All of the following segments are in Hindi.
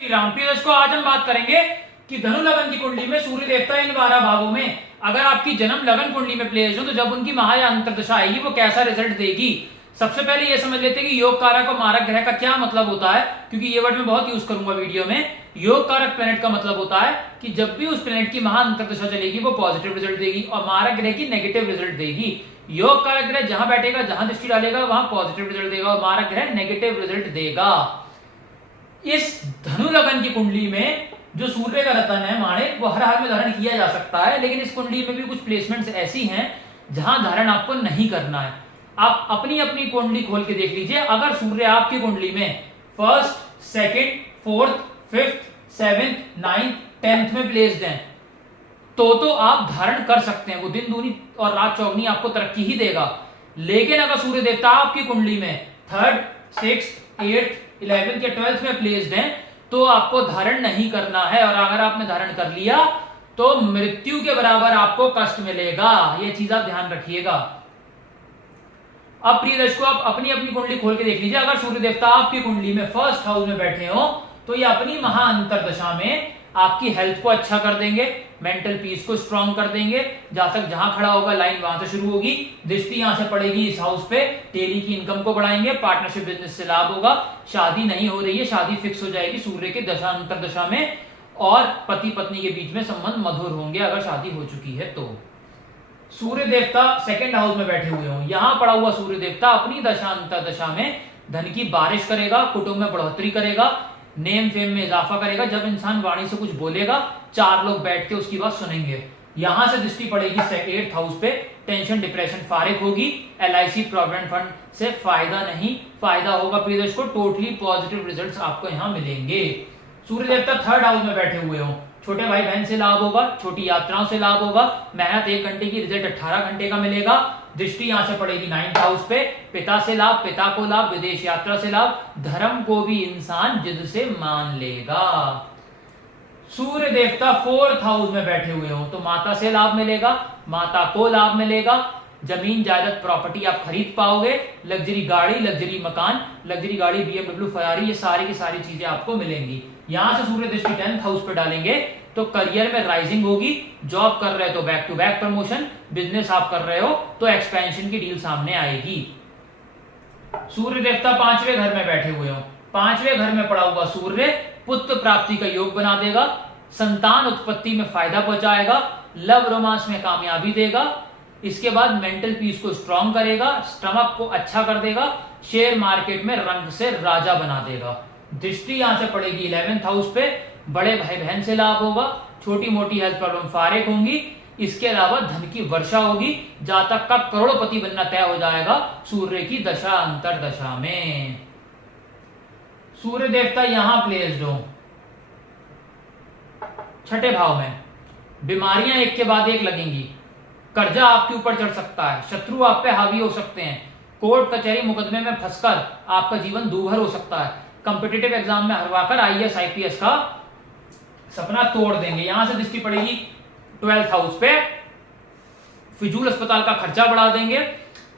श्री राम प्रिय दर्शकों, आज हम बात करेंगे कि धनु लगन की कुंडली में सूर्य देवता इन 12 भावों में अगर आपकी जन्म लगन कुंडली में प्लेस हो तो जब उनकी महा या अंतर्दशा आएगी वो कैसा रिजल्ट देगी। सबसे पहले ये समझ लेते हैं कि योग कारक और मारक ग्रह का क्या मतलब होता है, क्योंकि ये वर्ड मैं बहुत यूज करूंगा वीडियो में। योग कारक प्लेनेट का मतलब होता है कि जब भी उस प्लेनेट की महा अंतर्दशा चलेगी वो पॉजिटिव रिजल्ट देगी और मारक ग्रह की नेगेटिव रिजल्ट देगी। योग कारक ग्रह जहां बैठेगा, जहां दृष्टि डालेगा वहां पॉजिटिव रिजल्ट देगा और मारक ग्रह नेगेटिव रिजल्ट देगा। इस धनु लगन की कुंडली में जो सूर्य का रतन है माणिक, वो हर हाल में धारण किया जा सकता है, लेकिन इस कुंडली में भी कुछ प्लेसमेंट्स ऐसी हैं जहां धारण आपको नहीं करना है। आप अपनी अपनी कुंडली खोल के देख लीजिए। अगर सूर्य आपकी कुंडली में first, second, fourth, fifth, seventh, ninth, 10th में प्लेस्ड हैं तो आप धारण कर सकते हैं। वो दिन दूनी और रात चौगनी आपको तरक्की ही देगा। लेकिन अगर सूर्य देवता आपकी कुंडली में 3rd, 6th, 8th, 11th या 12th में प्लेस्ड हैं तो आपको धारण नहीं करना है, और अगर आपने धारण कर लिया तो मृत्यु के बराबर आपको कष्ट मिलेगा। यह चीज आप ध्यान रखिएगा। अब प्रिय दर्शकों, आप अपनी अपनी कुंडली खोल के देख लीजिए। अगर सूर्य देवता आपकी कुंडली में फर्स्ट हाउस में बैठे हो तो ये अपनी महा अंतर्दशा में आपकी हेल्थ को अच्छा कर देंगे, मेंटल पीस को स्ट्रांग कर देंगे। जहां खड़ा होगा लाइन वहां से शुरू होगी, दृष्टि यहां से पड़ेगी इस हाउस पे, डेली की इनकम को बढ़ाएंगे, पार्टनरशिप बिजनेस से लाभ होगा। शादी नहीं हो रही है, शादी फिक्स हो जाएगी सूर्य के दशा अंतर्दशा में, और पति पत्नी के बीच में संबंध मधुर होंगे अगर शादी हो चुकी है तो। सूर्य देवता सेकंड हाउस में बैठे हुए हो, यहां पड़ा हुआ सूर्य देवता अपनी दशा अंतर्दशा में धन की बारिश करेगा, कुटुंब में बढ़ोतरी करेगा, नेम फेम में इजाफा करेगा। जब इंसान वाणी से कुछ बोलेगा 4 लोग बैठ के उसकी बात सुनेंगे। यहां से दृष्टि पड़ेगी 8th हाउस पे, टेंशन डिप्रेशन फारिग होगी। LIC प्रोविडेंट फंड से फायदा नहीं, फायदा होगा प्रिय दर्शकों। टोटली पॉजिटिव रिजल्ट्स आपको यहां मिलेंगे। सूर्य देवता 3rd हाउस में बैठे हुए हो, छोटे भाई बहन से लाभ होगा, छोटी यात्राओं से लाभ होगा, मेहनत 1 घंटे की, रिजल्ट 18 घंटे का मिलेगा। दृष्टि यहां से पड़ेगी 9th हाउस पे, पिता से लाभ, पिता को लाभ, विदेश यात्रा से लाभ, धर्म को भी इंसान जिद से मान लेगा। सूर्य देवता 4th हाउस में बैठे हुए हो तो माता से लाभ मिलेगा, माता को लाभ मिलेगा, जमीन जायदाद प्रॉपर्टी आप खरीद पाओगे, लग्जरी गाड़ी, लग्जरी मकान, लग्जरी गाड़ी BMW, फरारी, ये सारी की सारी चीजें आपको मिलेंगी। यहां से सूर्य दृष्टि 10th हाउस पे डालेंगे तो करियर में राइजिंग होगी। जॉब कर रहे हो तो back to back promotion, business आप कर रहे हो तो एक्सपेंशन की डील सामने आएगी। सूर्य देवता 5वें घर में बैठे हुए हो, 5वें घर में पड़ा हुआ सूर्य पुत्र प्राप्ति का योग बना देगा, संतान उत्पत्ति में फायदा पहुंचाएगा, लव रोमांस में कामयाबी देगा। इसके बाद मेंटल पीस को स्ट्रांग करेगा, स्टमक को अच्छा कर देगा, शेयर मार्केट में रंग से राजा बना देगा। दृष्टि यहां से पड़ेगी 11th हाउस पे, बड़े भाई बहन से लाभ होगा, छोटी मोटी हेल्थ प्रॉब्लम फारिग होंगी। इसके अलावा धन की वर्षा होगी, जातक का करोड़पति बनना तय हो जाएगा सूर्य की दशा अंतर्दशा में। सूर्य देवता यहां प्लेस्ड हो 6ठे भाव में, बीमारियां एक के बाद एक लगेंगी, कर्जा आपके ऊपर चढ़ सकता है, शत्रु आप पे हावी हो सकते हैं, कोर्ट कचहरी मुकदमे में फंसकर आपका जीवन दूभर हो सकता है, कॉम्पिटिटिव एग्जाम में हरवाकर IAS IPS का सपना तोड़ देंगे। यहां से दृष्टि पड़ेगी 12th हाउस पे, फिजूल अस्पताल का खर्चा बढ़ा देंगे,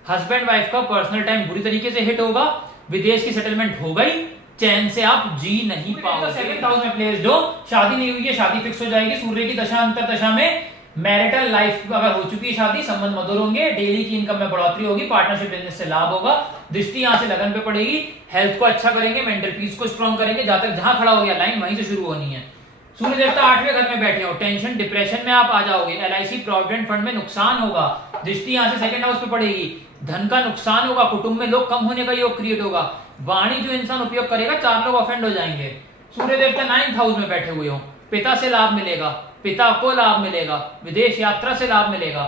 हस्बैंड वाइफ का पर्सनल टाइम बुरी तरीके से हिट होगा, विदेश की सेटलमेंट हो गई, चैन से आप जी नहीं पाओगे। 7th हाउस में प्लेस्ड हो, शादी नहीं हुई है, शादी फिक्स हो जाएगी सूर्य की दशा अंतर्दशा में। मैरिटल लाइफ अगर हो चुकी है शादी, संबंध मधुर होंगे, डेली की इनकम में बढ़ोतरी होगी, पार्टनरशिप बिजनेस से लाभ होगा। दृष्टि यहां से लगन पे पड़ेगी, हेल्थ को अच्छा करेंगे, मेंटल पीस को स्ट्रांग करेंगे। जातक जहां खड़ा हो गया लाइन वहीं से शुरू होनी है। सूर्य देवता 8वें घर में बैठे हो, टेंशन डिप्रेशन में आप आ जाओगे, LIC प्रोविडेंट फंड में नुकसान होगा। दृष्टि यहां से 2nd हाउस पे पड़ेगी, धन का नुकसान होगा, कुटुंब में लोग कम होने का योग क्रिएट होगा, वाणी जो इंसान उपयोग करेगा 4 लोग ऑफेंड हो जाएंगे। सूर्य देवता 9th हाउस में बैठे हुए हो, पिता से लाभ मिलेगा, पिता को लाभ मिलेगा, विदेश यात्रा से लाभ मिलेगा,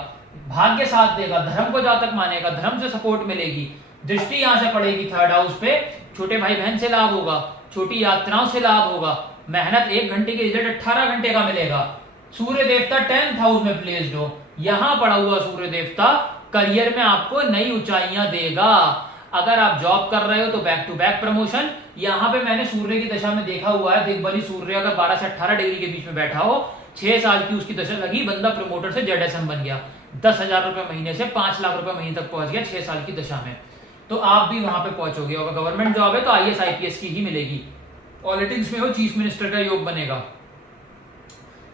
भाग्य साथ देगा, धर्म को जातक मानेगा, धर्म से सपोर्ट मिलेगी। दृष्टि यहां से पड़ेगी 3rd हाउस पे, छोटे भाई बहन से लाभ होगा, छोटी यात्राओं से लाभ होगा, मेहनत 1 घंटे की, रिजल्ट 18 घंटे का मिलेगा। सूर्य देवता 10th हाउस में प्लेस्ड हो, यहां पड़ा हुआ सूर्य देवता करियर में आपको नई ऊंचाइयां देगा। अगर आप जॉब कर रहे हो तो बैक टू बैक प्रमोशन। यहां पे मैंने सूर्य की दशा में देखा हुआ है, दिग्बली सूर्य अगर 12 से 18 डिग्री के बीच में बैठा हो, 6 साल की उसकी दशा लगी, बंदा प्रमोटर से ZSM बन गया, 10,000 रुपए महीने से 5 लाख रुपए महीने तक पहुंच गया 6 साल की दशा में। तो आप भी वहां पे पहुंचोगे। अगर गवर्नमेंट जॉब है तो IAS IPS की ही मिलेगी। पॉलिटिक्स में हो, चीफ मिनिस्टर का योग बनेगा।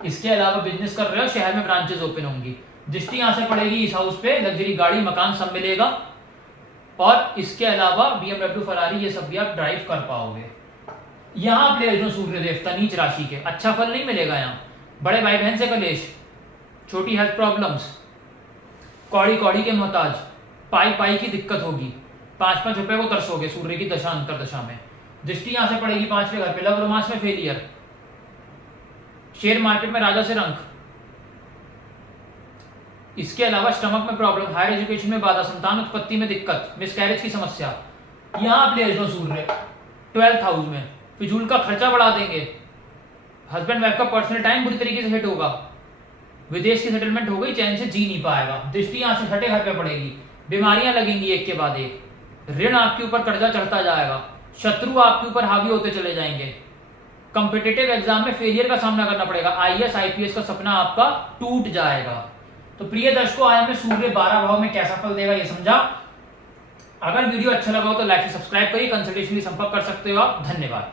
इसके अलावा बिजनेस कर रहे हो, शहर में ब्रांचेस ओपन होंगी। दृष्टि यहां से पड़ेगी इस हाउस पे, लग्जरी गाड़ी मकान सब मिलेगा। और इसके अलावा BMW फरारी ये सब भी आप ड्राइव कर पाओगे। यहां प्लेयर्स हो सूर्य देवता नीच राशि के, अच्छा फल नहीं मिलेगा। यहाँ बड़े भाई बहन से कलेश, छोटी हेल्थ प्रॉब्लम्स, कौड़ी कौड़ी के मोहताज, पाई पाई की दिक्कत होगी, 5-5 रुपए को तरसोगे सूर्य की दशा अंतरदशा में। दृष्टि यहां से पड़ेगी 5वें घर पे, लव रोमांस में फेलियर, शेयर मार्केट में राजा से रंक। इसके अलावा स्टमक में प्रॉब्लम, हायर एजुकेशन में बाधा, संतान उत्पत्ति में दिक्कत, मिसकैरेज की समस्या। यहां प्लेयर्स हो सूर्य 12th हाउस में, फिजूल का खर्चा बढ़ा देंगे, हस्बैंड वाइफ का पर्सनल टाइम बुरी तरीके से हिट होगा, विदेश की सेटलमेंट हो गई, चैन से जी नहीं पाएगा। दृष्टि यहां से 6ठे घर पे पड़ेगी, बीमारियां लगेंगी एक के बाद एक, ऋण आपके ऊपर कर्जा चढ़ता जाएगा, शत्रु आपके ऊपर हावी होते चले जाएंगे, कॉम्पिटिटिव एग्जाम में फेलियर का सामना करना पड़ेगा, IAS IPS का सपना आपका टूट जाएगा। तो प्रिय दर्शकों, आज हमने सूर्य 12 भाव में कैसा फल देगा ये समझा। अगर वीडियो अच्छा लगा हो तो लाइक से सब्सक्राइब करिए, कंसल्टेशन भी संपर्क कर सकते हो आप। धन्यवाद।